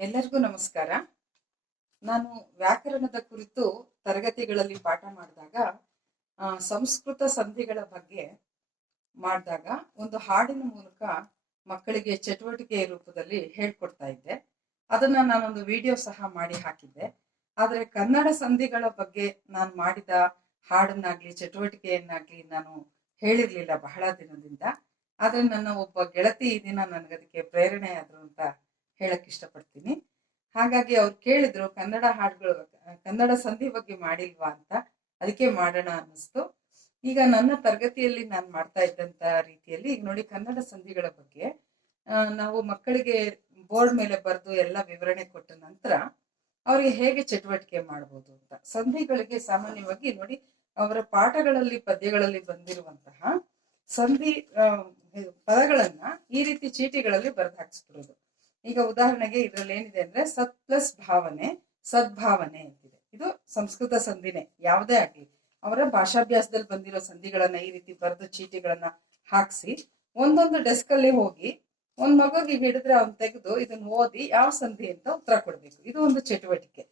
ಎಲ್ಲರಿಗೂ ನಮಸ್ಕಾರ. ನಾನು ವ್ಯಾಕರಣದ ಕುರಿತು ತರಗತಿಗಳಲ್ಲಿ ಪಾಠ ಮಾಡಿದಾಗ ಸಂಸ್ಕೃತ ಸಂಧಿಗಳ ಬಗ್ಗೆ ಮಾಡಿದಾಗ ಒಂದು ಹಾಡಿನ ಮೂಲಕ ಮಕ್ಕಳಿಗೆ ಚಟುವಟಿಕೆಯ ರೂಪದಲ್ಲಿ ಹೇಳ್ಕೊಡ್ತಾ ಇದ್ದೆ. ಅದನ್ನ ನಾನೊಂದು ವಿಡಿಯೋ ಸಹ ಮಾಡಿ ಹಾಕಿದ್ದೆ. ಆದರೆ ಕನ್ನಡ ಸಂಧಿಗಳ ಬಗ್ಗೆ ನಾನು ಮಾಡಿದ ಹಾಡನ್ನಾಗ್ಲಿ, ಚಟುವಟಿಕೆಯನ್ನಾಗ್ಲಿ ನಾನು ಹೇಳಿರ್ಲಿಲ್ಲ ಬಹಳ ದಿನದಿಂದ. ಆದರೆ ನನ್ನ ಒಬ್ಬ ಗೆಳತಿ ಈ ದಿನ ನನಗದಕ್ಕೆ ಪ್ರೇರಣೆ ಆದ್ರು ಅಂತ ಹೇಳಕ್ ಇಷ್ಟಪಡ್ತೀನಿ. ಹಾಗಾಗಿ ಅವ್ರು ಕೇಳಿದ್ರು, ಕನ್ನಡ ಹಾಡುಗಳು, ಕನ್ನಡ ಸಂಧಿ ಬಗ್ಗೆ ಮಾಡಿಲ್ವಾ ಅಂತ? ಅದಕ್ಕೆ ಮಾಡೋಣ ಅನ್ನಿಸ್ತು. ಈಗ ನನ್ನ ತರಗತಿಯಲ್ಲಿ ನಾನು ಮಾಡ್ತಾ ಇದ್ದಂತ ರೀತಿಯಲ್ಲಿ, ಈಗ ನೋಡಿ ಕನ್ನಡ ಸಂಧಿಗಳ ಬಗ್ಗೆ ನಾವು ಮಕ್ಕಳಿಗೆ ಬೋರ್ಡ್ ಮೇಲೆ ಬರೆದು ಎಲ್ಲ ವಿವರಣೆ ಕೊಟ್ಟ ನಂತರ, ಅವರಿಗೆ ಹೇಗೆ ಚಟುವಟಿಕೆ ಮಾಡ್ಬೋದು ಅಂತ. ಸಂಧಿಗಳಿಗೆ ಸಾಮಾನ್ಯವಾಗಿ ನೋಡಿ, ಅವರ ಪಾಠಗಳಲ್ಲಿ, ಪದ್ಯಗಳಲ್ಲಿ ಬಂದಿರುವಂತಹ ಸಂಧಿ ಪದಗಳನ್ನ ಈ ರೀತಿ ಚೀಟಿಗಳಲ್ಲಿ ಬರೆದು ಹಾಕ್ಸ್ಬಿಡೋದು. ಈಗ ಉದಾಹರಣೆಗೆ ಇದ್ರಲ್ಲಿ ಏನಿದೆ ಅಂದ್ರೆ ಸತ್ ಪ್ಲಸ್ ಭಾವನೆ ಸದ್ಭಾವನೆ ಅಂತಿದೆ. ಇದು ಸಂಸ್ಕೃತ ಸಂಧಿನೇ ಯಾವುದೇ ಆಗ್ಲಿ. ಅವರ ಭಾಷಾಭ್ಯಾಸದಲ್ಲಿ ಬಂದಿರೋ ಸಂಧಿಗಳನ್ನ ಈ ರೀತಿ ಬರೆದು ಚೀಟಿಗಳನ್ನ ಹಾಕ್ಸಿ ಒಂದೊಂದು ಡೆಸ್ಕ್ ಅಲ್ಲಿ ಹೋಗಿ ಒಂದ್ ಮಗುಗೆ ಹಿಡಿದ್ರೆ ಅವ್ನ್ ತೆಗೆದು ಇದನ್ನ ಓದಿ ಯಾವ ಸಂಧಿ ಅಂತ ಉತ್ತರ ಕೊಡ್ಬೇಕು. ಇದು ಒಂದು ಚಟುವಟಿಕೆ.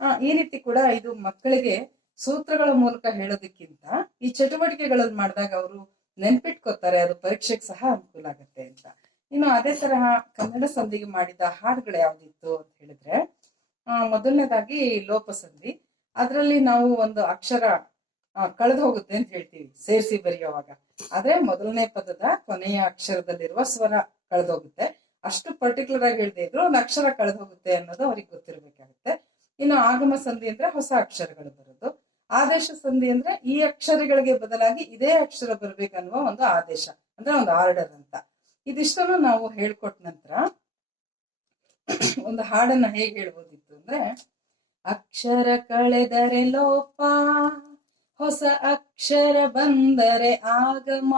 ಆ, ಈ ರೀತಿ ಕೂಡ ಇದು ಮಕ್ಕಳಿಗೆ ಸೂತ್ರಗಳ ಮೂಲಕ ಹೇಳೋದಕ್ಕಿಂತ ಈ ಚಟುವಟಿಕೆಗಳನ್ನು ಮಾಡಿದಾಗ ಅವರು ನೆನ್ಪಿಟ್ಕೋತಾರೆ ಅದು ಪರೀಕ್ಷೆಗೆ ಸಹ ಅನುಕೂಲ ಆಗತ್ತೆ ಅಂತ. ಇನ್ನು ಅದೇ ತರಹ ಕನ್ನಡ ಸಂಧಿಗೆ ಮಾಡಿದ ಹಾಡುಗಳು ಯಾವ್ದಿತ್ತು ಅಂತ ಹೇಳಿದ್ರೆ ಮೊದಲನೇದಾಗಿ ಲೋಪಸಂಧಿ ಅದರಲ್ಲಿ ನಾವು ಒಂದು ಅಕ್ಷರ ಕಳೆದು ಹೋಗುತ್ತೆ ಅಂತ ಹೇಳ್ತೀವಿ, ಸೇರಿಸಿ ಬರೆಯುವಾಗ. ಆದ್ರೆ ಮೊದಲನೇ ಪದದ ಕೊನೆಯ ಅಕ್ಷರದಲ್ಲಿರುವ ಸ್ವರ ಕಳೆದೋಗುತ್ತೆ ಅಷ್ಟು ಪರ್ಟಿಕ್ಯುಲರ್ ಆಗಿ ಹೇಳ್ದೆ ಇದ್ರು ಒಂದು ಅಕ್ಷರ ಕಳೆದು ಹೋಗುತ್ತೆ ಅನ್ನೋದು ಅವ್ರಿಗೆ ಗೊತ್ತಿರಬೇಕಾಗುತ್ತೆ. ಇನ್ನು ಆಗಮ ಸಂಧಿ ಅಂದ್ರೆ ಹೊಸ ಅಕ್ಷರಗಳು ಬರೋದು. ಆದೇಶ ಸಂಧಿ ಅಂದ್ರೆ ಈ ಅಕ್ಷರಗಳಿಗೆ ಬದಲಾಗಿ ಇದೇ ಅಕ್ಷರ ಬರ್ಬೇಕನ್ನುವ ಒಂದು ಆದೇಶ, ಅಂದ್ರೆ ಒಂದು ಆರ್ಡರ್ ಅಂತ. ಇದಿಷ್ಟನ್ನು ನಾವು ಹೇಳ್ಕೊಟ್ಟ ನಂತರ ಒಂದು ಹಾಡನ್ನ ಹೇಗೆ ಹೇಳ್ಬೋದಿತ್ತು ಅಂದ್ರೆ, ಅಕ್ಷರ ಕಳೆದರೆ ಲೋಪ, ಹೊಸ ಅಕ್ಷರ ಬಂದರೆ ಆಗಮ,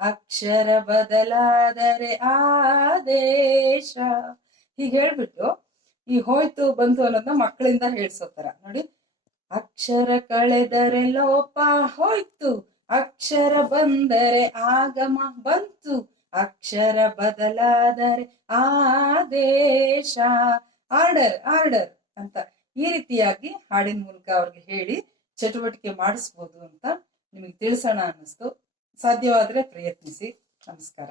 ಅಕ್ಷರ ಬದಲಾದರೆ ಆದೇಶ. ಹೀಗೆ ಹೇಳ್ಬಿಟ್ಟು ಈ ಹೋಯ್ತು ಬಂತು ಅನ್ನೋದನ್ನ ಮಕ್ಕಳಿಂದ ಹೇಳ್ಸೋತರ. ನೋಡಿ, ಅಕ್ಷರ ಕಳೆದರೆ ಲೋಪ, ಹೋಯ್ತು, ಅಕ್ಷರ ಬಂದರೆ ಆಗಮ, ಬಂತು ಅಕ್ಷರ ಬದಲಾದರೆ ಆದೇಶ ಆರ್ಡರ್ ಆರ್ಡರ್ ಅಂತ ಈ ರೀತಿಯಾಗಿ ಹಾಡಿನ ಮೂಲಕ ಅವ್ರಿಗೆ ಹೇಳಿ ಚಟುವಟಿಕೆ ಮಾಡಿಸ್ಬೋದು ಅಂತ ನಿಮಗೆ ತಿಳಿಸೋಣ ಅನ್ನಿಸ್ತು. ಸಾಧ್ಯವಾದರೆ ಪ್ರಯತ್ನಿಸಿ. ನಮಸ್ಕಾರ.